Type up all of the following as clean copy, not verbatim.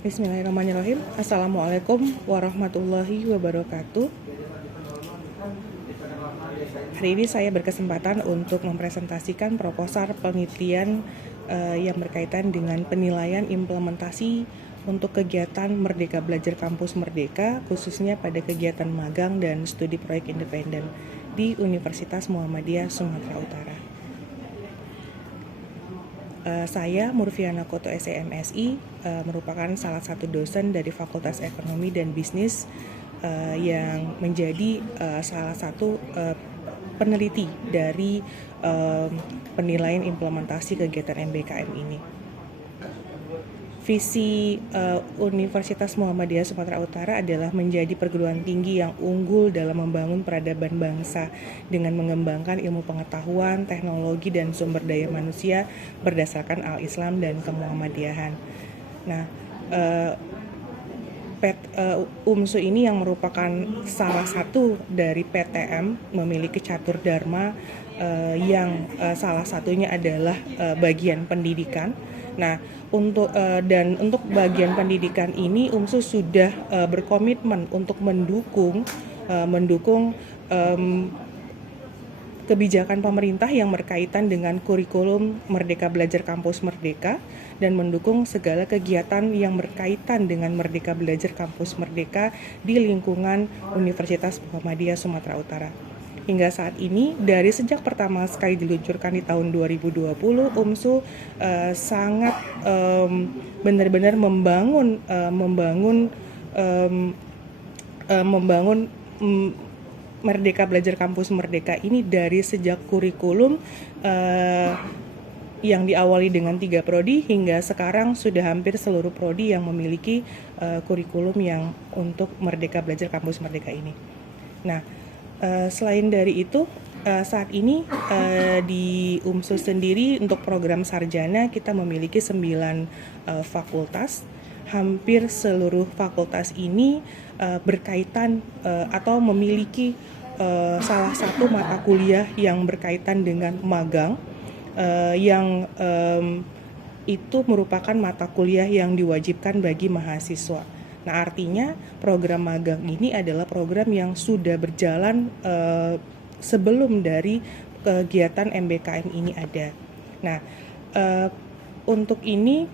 Bismillahirrahmanirrahim. Assalamualaikum warahmatullahi wabarakatuh. Hari ini saya berkesempatan untuk mempresentasikan proposal penelitian yang berkaitan dengan penilaian implementasi untuk kegiatan Merdeka Belajar Kampus Merdeka, khususnya pada kegiatan magang dan studi proyek independen di Universitas Muhammadiyah Sumatera Utara. Saya Murfiana Koto SEMSI, merupakan salah satu dosen dari Fakultas Ekonomi dan Bisnis yang menjadi salah satu peneliti dari penilaian implementasi kegiatan MBKM ini. Visi Universitas Muhammadiyah Sumatera Utara adalah menjadi perguruan tinggi yang unggul dalam membangun peradaban bangsa dengan mengembangkan ilmu pengetahuan, teknologi, dan sumber daya manusia berdasarkan al-Islam dan kemuhammadiyahan. Nah, UMSU ini yang merupakan salah satu dari PTM memiliki catur dharma yang salah satunya adalah bagian pendidikan. Nah, untuk bagian pendidikan ini UMSU sudah berkomitmen untuk mendukung kebijakan pemerintah yang berkaitan dengan kurikulum Merdeka Belajar Kampus Merdeka dan mendukung segala kegiatan yang berkaitan dengan Merdeka Belajar Kampus Merdeka di lingkungan Universitas Muhammadiyah Sumatera Utara. Hingga saat ini, dari sejak pertama sekali diluncurkan di tahun 2020, UMSU sangat benar-benar membangun Merdeka Belajar Kampus Merdeka ini dari sejak kurikulum yang diawali dengan 3 prodi hingga sekarang sudah hampir seluruh prodi yang memiliki kurikulum yang untuk Merdeka Belajar Kampus Merdeka ini. Nah, selain dari itu, saat ini di UMSU sendiri untuk program sarjana kita memiliki 9 fakultas. Hampir seluruh fakultas ini berkaitan atau memiliki salah satu mata kuliah yang berkaitan dengan magang yang itu merupakan mata kuliah yang diwajibkan bagi mahasiswa. Nah, artinya program magang ini adalah program yang sudah berjalan sebelum dari kegiatan MBKM ini ada. Nah, untuk ini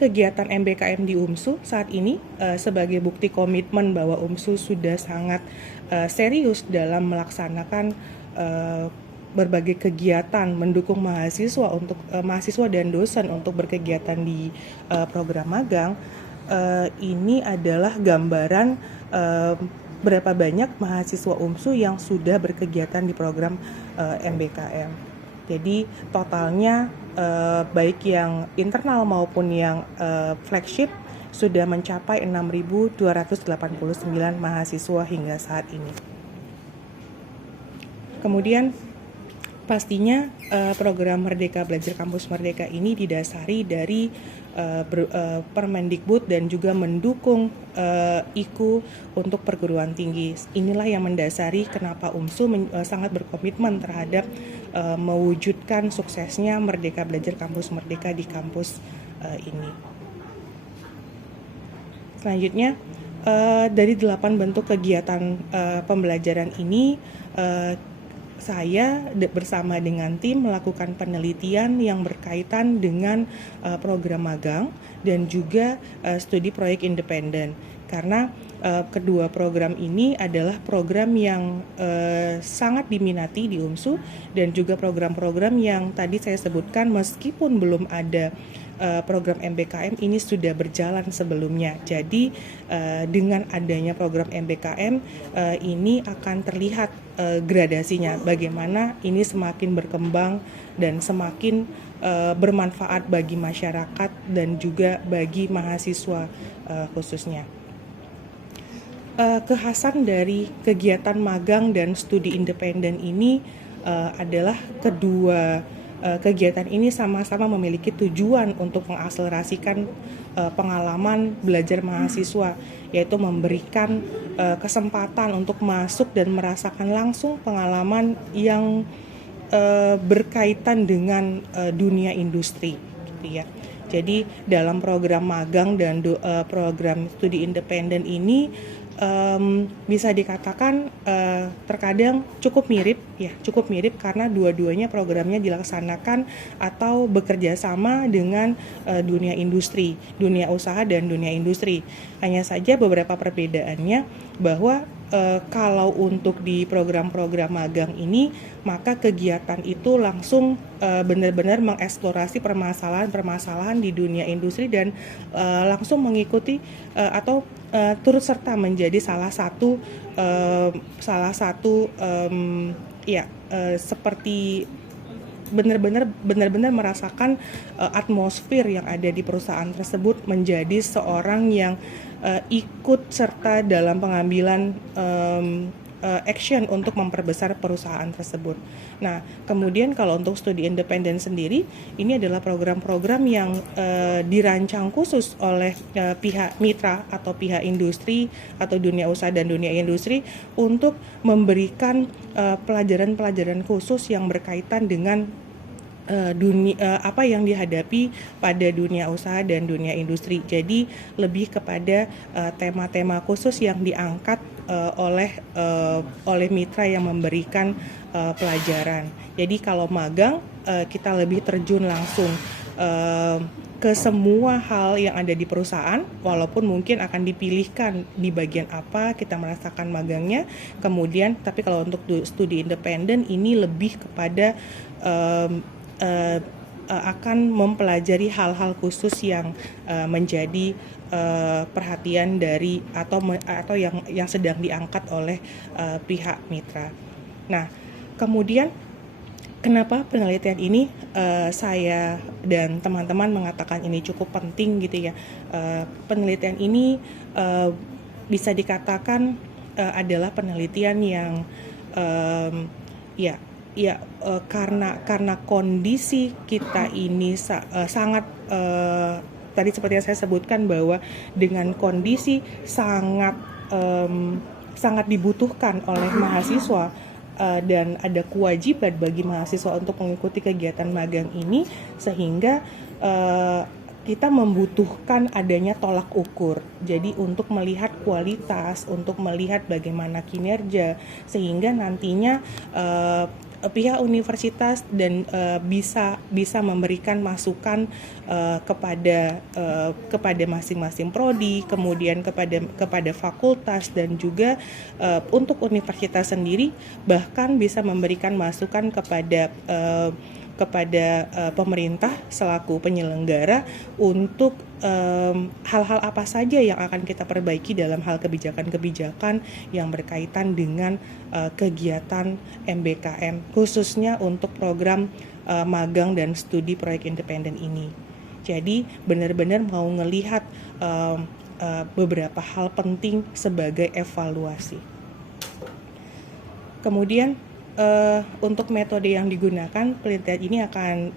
kegiatan MBKM di UMSU saat ini sebagai bukti komitmen bahwa UMSU sudah sangat serius dalam melaksanakan berbagai kegiatan mendukung mahasiswa dan dosen untuk berkegiatan di program magang. Ini adalah gambaran berapa banyak mahasiswa UMSU yang sudah berkegiatan di program MBKM. Jadi totalnya baik yang internal maupun yang flagship sudah mencapai 6.289 mahasiswa hingga saat ini. Kemudian pastinya program Merdeka Belajar Kampus Merdeka ini didasari dari Permendikbud dan juga mendukung IKU untuk perguruan tinggi. Inilah yang mendasari kenapa UMSU sangat berkomitmen terhadap mewujudkan suksesnya Merdeka Belajar Kampus Merdeka di kampus ini. Selanjutnya, dari 8 bentuk kegiatan pembelajaran ini, saya bersama dengan tim melakukan penelitian yang berkaitan dengan program magang dan juga studi proyek independen. Karena kedua program ini adalah program yang sangat diminati di UMSU dan juga program-program yang tadi saya sebutkan meskipun belum ada program MBKM ini sudah berjalan sebelumnya. Jadi dengan adanya program MBKM ini akan terlihat gradasinya, bagaimana ini semakin berkembang dan semakin bermanfaat bagi masyarakat dan juga bagi mahasiswa khususnya. Kekhasan dari kegiatan magang dan studi independen ini adalah kedua kegiatan ini sama-sama memiliki tujuan untuk mengakselerasikan pengalaman belajar mahasiswa, yaitu memberikan kesempatan untuk masuk dan merasakan langsung pengalaman yang berkaitan dengan dunia industri, gitu ya. Jadi dalam program magang dan program studi independen ini bisa dikatakan terkadang cukup mirip karena dua-duanya programnya dilaksanakan atau bekerja sama dengan dunia industri, dunia usaha dan dunia industri. Hanya saja beberapa perbedaannya bahwa kalau untuk di program-program magang ini, maka kegiatan itu langsung benar-benar mengeksplorasi permasalahan-permasalahan di dunia industri dan langsung mengikuti atau turut serta menjadi salah satu seperti benar-benar merasakan atmosfer yang ada di perusahaan tersebut, menjadi seorang yang ikut serta dalam pengambilan action untuk memperbesar perusahaan tersebut. Nah, kemudian kalau untuk studi independen sendiri, ini adalah program-program yang dirancang khusus oleh pihak mitra atau pihak industri atau dunia usaha dan dunia industri untuk memberikan pelajaran-pelajaran khusus yang berkaitan dengan apa yang dihadapi pada dunia usaha dan dunia industri. Jadi lebih kepada tema-tema khusus yang diangkat oleh mitra yang memberikan pelajaran. Jadi kalau magang kita lebih terjun langsung ke semua hal yang ada di perusahaan, walaupun mungkin akan dipilihkan di bagian apa kita merasakan magangnya. Kemudian tapi kalau untuk studi independen ini lebih kepada akan mempelajari hal-hal khusus yang menjadi perhatian dari atau yang sedang diangkat oleh pihak mitra. Nah, kemudian kenapa penelitian ini saya dan teman-teman mengatakan ini cukup penting gitu ya. Penelitian ini bisa dikatakan adalah penelitian yang karena kondisi kita ini sangat tadi seperti yang saya sebutkan bahwa dengan kondisi sangat dibutuhkan oleh mahasiswa dan ada kewajiban bagi mahasiswa untuk mengikuti kegiatan magang ini, sehingga kita membutuhkan adanya tolak ukur. Jadi untuk melihat kualitas, untuk melihat bagaimana kinerja, sehingga nantinya pihak universitas dan bisa memberikan masukan kepada masing-masing prodi, kemudian kepada fakultas dan juga untuk universitas sendiri, bahkan bisa memberikan masukan kepada pemerintah selaku penyelenggara untuk hal-hal apa saja yang akan kita perbaiki dalam hal kebijakan-kebijakan yang berkaitan dengan kegiatan MBKM, khususnya untuk program magang dan studi proyek independen ini. Jadi benar-benar mau ngelihat beberapa hal penting sebagai evaluasi. Kemudian untuk metode yang digunakan, penelitian ini akan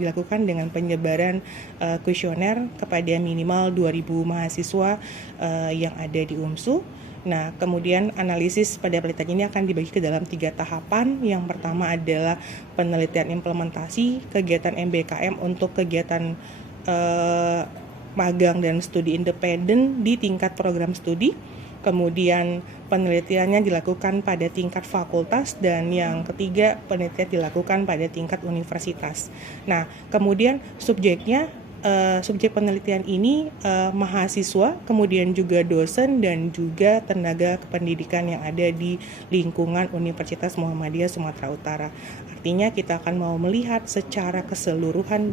dilakukan dengan penyebaran kuesioner kepada minimal 2.000 mahasiswa yang ada di UMSU. Nah, kemudian analisis pada penelitian ini akan dibagi ke dalam 3 tahapan. Yang pertama adalah penelitian implementasi kegiatan MBKM untuk kegiatan magang dan studi independen di tingkat program studi. Kemudian penelitiannya dilakukan pada tingkat fakultas, dan yang ketiga penelitian dilakukan pada tingkat universitas. Nah, kemudian subjek penelitian ini mahasiswa, kemudian juga dosen dan juga tenaga kependidikan yang ada di lingkungan Universitas Muhammadiyah Sumatera Utara. Artinya kita akan mau melihat secara keseluruhan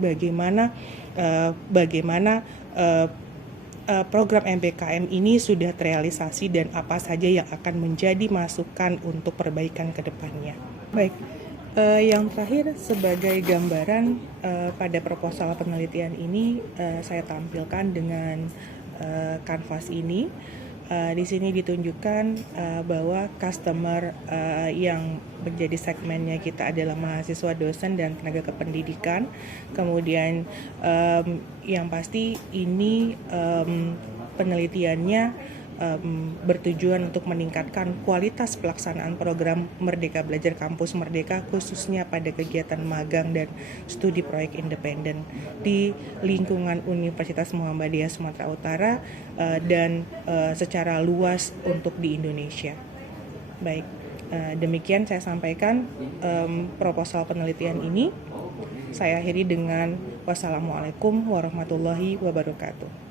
bagaimana program MBKM ini sudah terrealisasi dan apa saja yang akan menjadi masukan untuk perbaikan ke depannya. Baik, yang terakhir sebagai gambaran pada proposal penelitian ini saya tampilkan dengan kanvas ini. Di sini ditunjukkan bahwa customer yang menjadi segmennya kita adalah mahasiswa, dosen, dan tenaga kependidikan. Kemudian yang pasti ini penelitiannya bertujuan untuk meningkatkan kualitas pelaksanaan program Merdeka Belajar Kampus Merdeka, khususnya pada kegiatan magang dan studi proyek independen di lingkungan Universitas Muhammadiyah Sumatera Utara dan secara luas untuk di Indonesia. Baik, demikian saya sampaikan proposal penelitian ini. Saya akhiri dengan wassalamualaikum warahmatullahi wabarakatuh.